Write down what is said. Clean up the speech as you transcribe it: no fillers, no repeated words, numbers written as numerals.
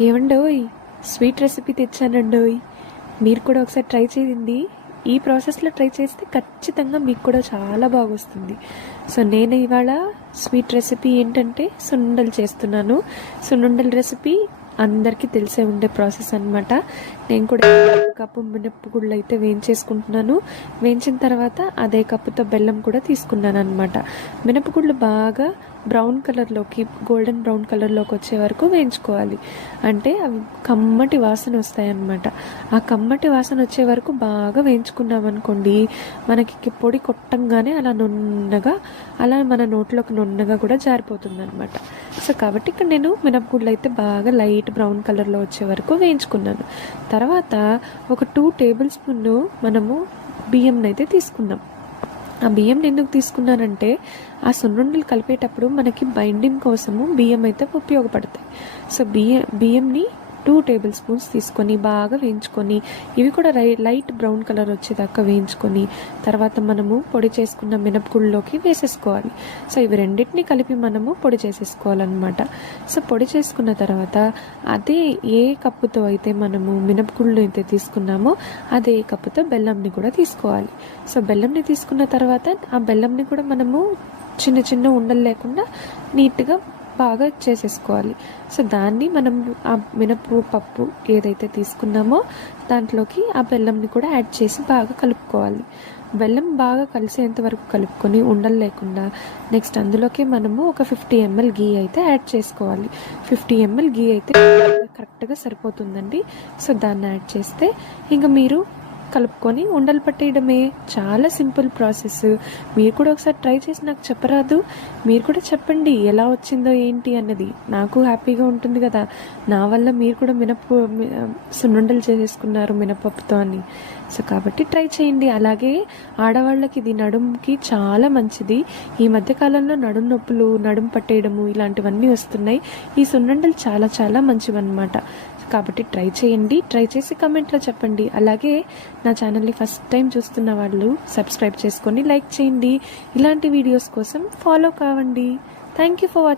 ఏవండోయ్, sweet recipe తెచ్చానండోయ్. మీరు కూడా ఒకసారి ట్రై చేయండి. ఈ ప్రాసెస్లో ట్రై చేస్తే ఖచ్చితంగా మీకు కూడా చాలా బాగా వస్తుంది. సో నేను ఇవాళ స్వీట్ రెసిపీ ఏంటంటే సున్నుండలు చేస్తున్నాను. సున్నుండల రెసిపీ అందరికీ తెలిసే ఉండే ప్రాసెస్ అనమాట. నేను కూడా కప్పు మినపగుళ్ళు అయితే వేయించేసుకుంటున్నాను. వేయించిన తర్వాత అదే కప్పుతో బెల్లం కూడా తీసుకున్నాను అనమాట. మినపగుళ్ళు బాగా బ్రౌన్ కలర్లోకి, గోల్డెన్ బ్రౌన్ కలర్లోకి వచ్చే వరకు వేయించుకోవాలి. అంటే అవి కమ్మటి వాసన వస్తాయన్నమాట. ఆ కమ్మటి వాసన వచ్చే వరకు బాగా వేయించుకున్నాం అనుకోండి, మనకి పొడి కొట్టంగానే అలా నున్నగా, అలా మన నోట్లోకి నున్నగా కూడా జారిపోతుంది అనమాట. సో కాబట్టి ఇక్కడ నేను మినపగుళ్ళు అయితే బాగా లైట్ బ్రౌన్ కలర్లో వచ్చే వరకు వేయించుకున్నాను. తర్వాత ఒక 2 టేబుల్ స్పూన్లు మనము బియ్యంని అయితే తీసుకున్నాం. ఆ బియ్యం ఎందుకు తీసుకున్నానంటే ఆ సున్నుండలు కలిపేటప్పుడు మనకి బైండింగ్ కోసము బియ్యం అయితే ఉపయోగపడతాయి. సో బియ్యంని 2 టేబుల్ స్పూన్స్ తీసుకొని బాగా వేయించుకొని, ఇవి కూడా లైట్ బ్రౌన్ కలర్ వచ్చేదాకా వేయించుకొని, తర్వాత మనము పొడి చేసుకున్న మినపగుళ్ళలోకి వేసేసుకోవాలి. సో ఇవి రెండింటిని కలిపి మనము పొడి చేసేసుకోవాలన్నమాట. సో పొడి చేసుకున్న తర్వాత అదే ఏ కప్పుతో అయితే మనము మినపగుళ్ళు అయితే తీసుకున్నామో అదే కప్పుతో బెల్లంని కూడా తీసుకోవాలి. సో బెల్లంని తీసుకున్న తర్వాత ఆ బెల్లంని కూడా మనము చిన్న చిన్న ఉండలు లేకుండా నీట్గా బాగా చేసేసుకోవాలి. సో దాన్ని మనం ఆ మినపప్పు ఏదైతే తీసుకున్నామో దాంట్లోకి ఆ బెల్లంని కూడా యాడ్ చేసి బాగా కలుపుకోవాలి. బెల్లం బాగా కలిసేంత వరకు కలుపుకొని ఉండలు లేకుండా నెక్స్ట్ అందులోకి మనము ఒక 50 ml గీ అయితే యాడ్ చేసుకోవాలి. 50 ml గీ అయితే కరెక్ట్గా సరిపోతుందండి. సో దాన్ని యాడ్ చేస్తే ఇంకా మీరు కలుపుకొని ఉండలు పట్టేయడమే. చాలా సింపుల్ ప్రాసెస్. మీరు కూడా ఒకసారి ట్రై చేసి నాకు చెప్పరాదు? మీరు కూడా చెప్పండి ఎలా వచ్చిందో ఏంటి అన్నది. నాకు హ్యాపీగా ఉంటుంది కదా, నా వల్ల మీరు కూడా సున్నుండలు చేసేసుకున్నారు మినపప్పుతో అని. సో కాబట్టి ట్రై చేయండి. అలాగే ఆడవాళ్ళకి ఇది నడుముకి చాలా మంచిది. ఈ మధ్యకాలంలో నడుము నొప్పులు, నడుము పట్టేయడము ఇలాంటివన్నీ వస్తున్నాయి. ఈ సున్నుండలు చాలా చాలా మంచివన్నమాట. కాబట్టి ట్రై చేయండి. ట్రై చేసి కమెంట్లో చెప్పండి. అలాగే నా ఛానల్ని ఫస్ట్ టైం చూస్తున్న వాళ్ళు సబ్స్క్రైబ్ చేసుకొని లైక్ చేయండి. ఇలాంటి వీడియోస్ కోసం ఫాలో కావండి. Thank you for watching.